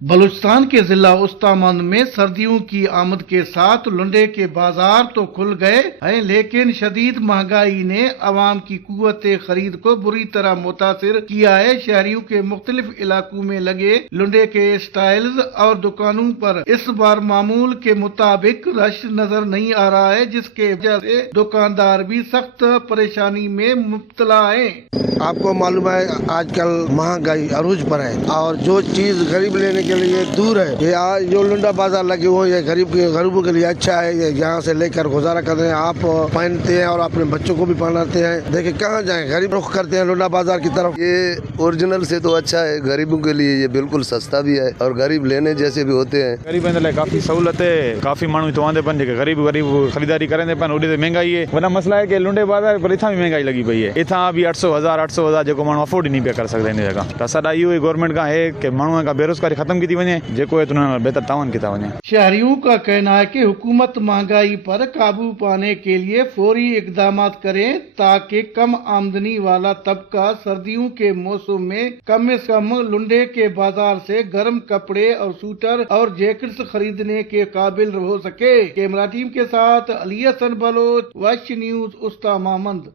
बलूचिस्तान के जिला उस्तामंद में सर्दियों की आमद के साथ लुंडे के बाजार तो खुल गए हैं, लेकिन शदीद महंगाई ने अवाम की कुव्वत खरीद को बुरी तरह मुतासिर किया है। शहरियों के मुख्तलिफ इलाकों में लगे लुंडे के स्टाइल्स और दुकानों पर इस बार मामूल के मुताबिक रश नजर नहीं आ रहा है, जिसके वजह से दुकानदार भी सख्त परेशानी में मुब्तला है। आपको मालूम है आजकल महंगाई अरूज पर है और जो चीज गरीब लेने के लिए दूर है, ये आज जो लुंडा बाजार लगे हुए ये गरीबों के लिए अच्छा है। ये यहाँ से लेकर गुजारा कर रहे हैं, आप पहनते हैं और अपने बच्चों को भी पहनाते हैं। देखिए कहाँ जाए, गरीब रुख करते हैं लुंडा बाजार की तरफ। ये ओरिजिनल से तो अच्छा है, गरीबों के लिए ये बिल्कुल सस्ता भी है और गरीब लेने जैसे भी होते हैं। गरीबों के लिए काफी सहूलत है, काफी मानू तो आंदे पन गरीब खरीदारी करें पन उड़ी महंगाई है। वरना मसला है कि लुंडे बाजार पर इतना भी महंगाई लगी पई है। इतना भी 800,000 जो मानू अफोर्ड ही नहीं पे कर सकते इन जगह। तो असां इहो गवर्नमेंट का है कि मानू का बेरोजगारी खत्म की वने, जेको है बेहतर तावन किया वने। शहरियों का कहना है कि हुकूमत महंगाई पर काबू पाने के लिए फौरी इकदाम करें ताकि कम आमदनी वाला तबका सर्दियों के मौसम में कम से कम लुंडे के बाजार से गर्म कपड़े और स्वेटर और जैकेट्स खरीदने के काबिल हो सके। कैमरा टीम के साथ अली हसन बलोच, वॉच न्यूज, उस्तामंद।